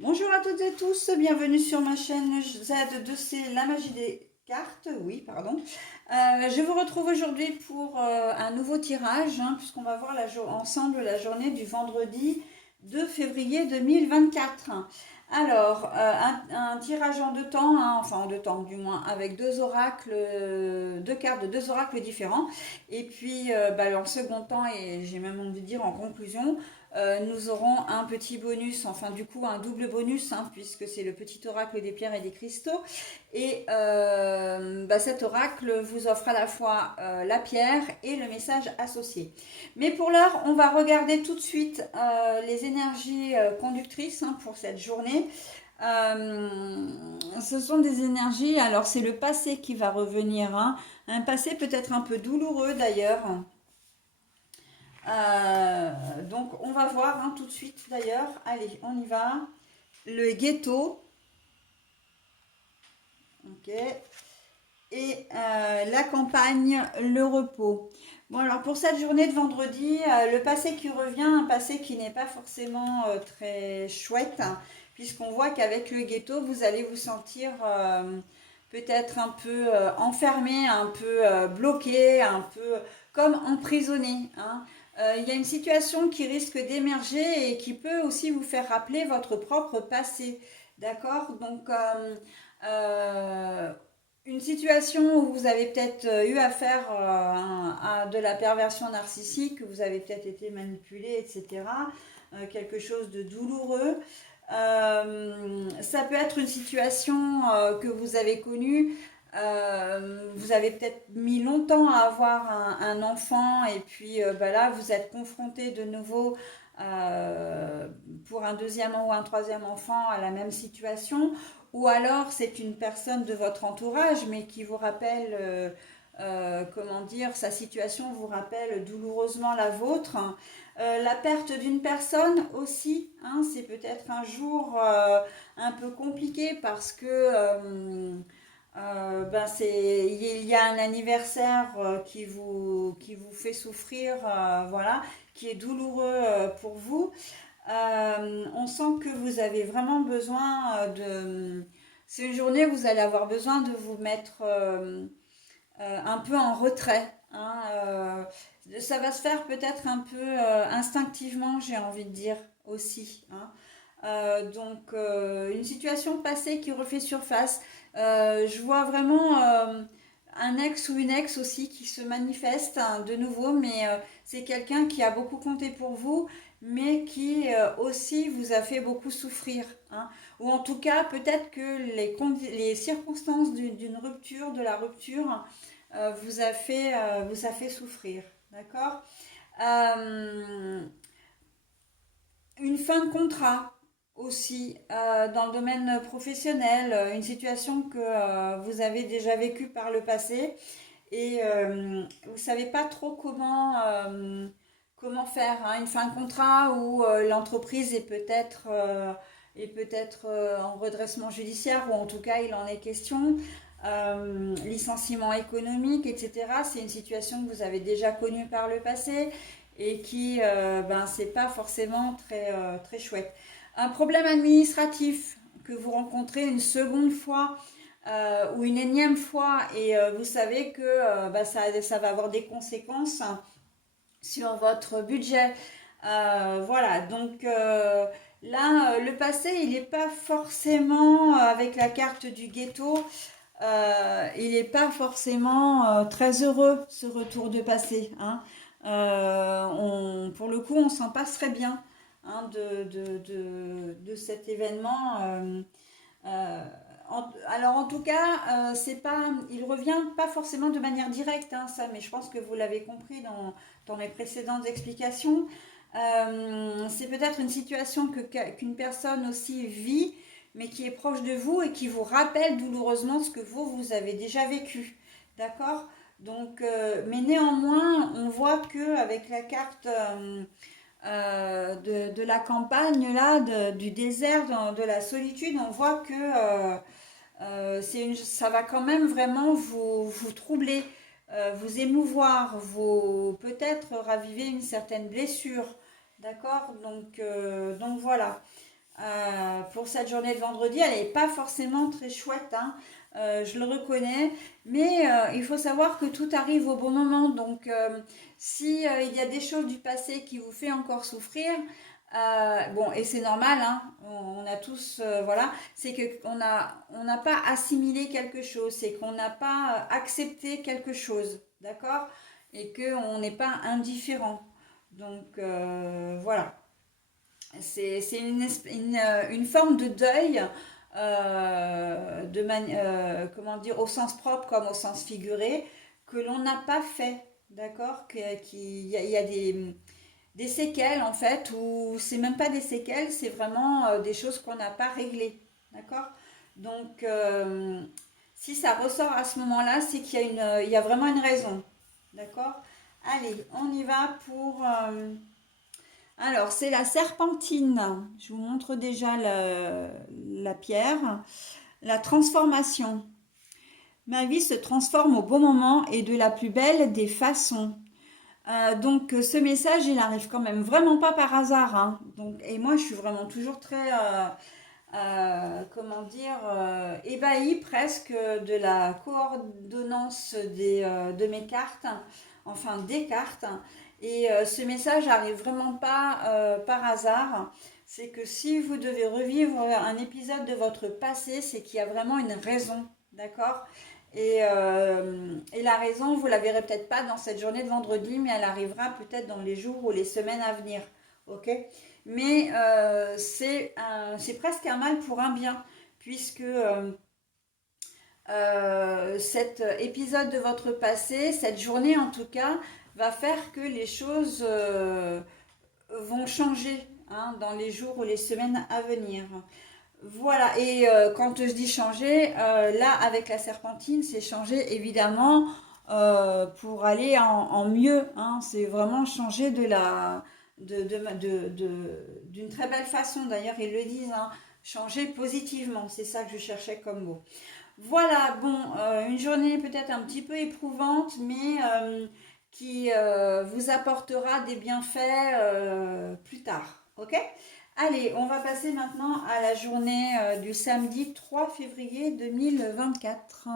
Bonjour à toutes et tous, bienvenue sur ma chaîne Z2C, la magie des cartes, oui, pardon. Je vous retrouve aujourd'hui pour un nouveau tirage, puisqu'on va voir ensemble la journée du vendredi 2 février 2024. Alors, un tirage en deux temps, enfin en deux temps du moins, avec deux oracles, deux cartes de deux oracles différents. Et puis, en second temps, et j'ai même envie de dire en conclusion, nous aurons un petit bonus, enfin du coup un double bonus, puisque c'est le petit oracle des pierres et des cristaux. Et cet oracle vous offre à la fois la pierre et le message associé. Mais pour l'heure, on va regarder tout de suite les énergies conductrices pour cette journée. Ce sont des énergies, alors c'est le passé qui va revenir, un passé peut-être un peu douloureux d'ailleurs. Donc on va voir tout de suite d'ailleurs. Allez, on y va. Le ghetto. Ok. Et la campagne, le repos. Bon alors pour cette journée de vendredi, le passé qui revient, un passé qui n'est pas forcément très chouette, puisqu'on voit qu'avec le ghetto, vous allez vous sentir peut-être un peu enfermé, un peu bloqué, un peu comme emprisonné. Il y a une situation qui risque d'émerger et qui peut aussi vous faire rappeler votre propre passé. D'accord. Donc, une situation où vous avez peut-être eu affaire à de la perversion narcissique, vous avez peut-être été manipulé, etc. Quelque chose de douloureux. Ça peut être une situation que vous avez connue. Vous avez peut-être mis longtemps à avoir un enfant et puis là vous êtes confronté de nouveau pour un deuxième ou un troisième enfant à la même situation, ou alors c'est une personne de votre entourage mais qui vous rappelle comment dire, sa situation vous rappelle douloureusement la vôtre. La perte d'une personne aussi, c'est peut-être un jour un peu compliqué parce que il y a un anniversaire qui vous fait souffrir, voilà, qui est douloureux pour vous. On sent que vous avez vraiment besoin de... C'est une journée où vous allez avoir besoin de vous mettre un peu en retrait. Ça va se faire peut-être un peu instinctivement, j'ai envie de dire aussi. Une situation passée qui refait surface. Je vois vraiment un ex ou une ex aussi qui se manifeste de nouveau, mais c'est quelqu'un qui a beaucoup compté pour vous, mais qui aussi vous a fait beaucoup souffrir. Ou en tout cas, peut-être que les circonstances d'une rupture, de la rupture, vous a fait souffrir. D'accord. Euh, une fin de contrat aussi dans le domaine professionnel, une situation que vous avez déjà vécue par le passé et vous ne savez pas trop comment faire. Une fin de contrat où l'entreprise est peut-être en redressement judiciaire, ou en tout cas il en est question. Licenciement économique, etc. C'est une situation que vous avez déjà connue par le passé et qui, c'est pas forcément très chouette. Un problème administratif que vous rencontrez une seconde fois ou une énième fois, et vous savez que ça va avoir des conséquences sur votre budget. Voilà, donc là, le passé, il n'est pas forcément avec la carte du ghetto. Il n'est pas forcément très heureux, ce retour de passé. Pour le coup, on s'en passerait bien de cet événement. Alors en tout cas, c'est pas, il revient pas forcément de manière directe, ça, mais je pense que vous l'avez compris dans les précédentes explications. C'est peut-être une situation qu'une personne aussi vit, mais qui est proche de vous et qui vous rappelle douloureusement ce que vous avez déjà vécu. D'accord. Donc, mais néanmoins, on voit que avec la carte de la campagne, là, du désert, de la solitude, on voit que ça va quand même vraiment vous troubler, vous émouvoir, vous peut-être raviver une certaine blessure. D'accord. Donc voilà. pour cette journée de vendredi. Elle n'est pas forcément très chouette, hein, je le reconnais, mais il faut savoir que tout arrive au bon moment. Donc, si il y a des choses du passé qui vous fait encore souffrir, bon, et c'est normal, hein, on a tous, voilà, c'est que on n'a pas assimilé quelque chose, c'est qu'on n'a pas accepté quelque chose, d'accord? Et qu'on n'est pas indifférent. Donc, voilà. C'est une forme de deuil, comment dire, au sens propre comme au sens figuré, que l'on n'a pas fait, d'accord? Il y a des séquelles en fait, ou c'est même pas des séquelles, c'est vraiment des choses qu'on n'a pas réglées, d'accord? Donc, si ça ressort à ce moment-là, c'est il y a vraiment une raison, d'accord? Allez, on y va pour... alors, c'est la serpentine. Je vous montre déjà la pierre. La transformation. Ma vie se transforme au bon moment et de la plus belle des façons. Donc, ce message, il arrive quand même vraiment pas par hasard, hein. Donc, et moi, je suis vraiment toujours très, comment dire, ébahie presque de la coordonnance de mes cartes, enfin des cartes. Et ce message arrive vraiment pas par hasard. C'est que si vous devez revivre un épisode de votre passé, c'est qu'il y a vraiment une raison, d'accord? Et la raison, vous la verrez peut-être pas dans cette journée de vendredi, mais elle arrivera peut-être dans les jours ou les semaines à venir, ok? Mais c'est presque un mal pour un bien, puisque cet épisode de votre passé, cette journée en tout cas, va faire que les choses vont changer, hein, dans les jours ou les semaines à venir. Voilà, et quand je dis changer, là avec la serpentine, c'est changer évidemment pour aller en mieux, hein. C'est vraiment changer d'une très belle façon, d'ailleurs ils le disent, hein, changer positivement, c'est ça que je cherchais comme mot. Voilà, bon, une journée peut-être un petit peu éprouvante, mais qui vous apportera des bienfaits plus tard, ok? Allez, on va passer maintenant à la journée du samedi 3 février 2024.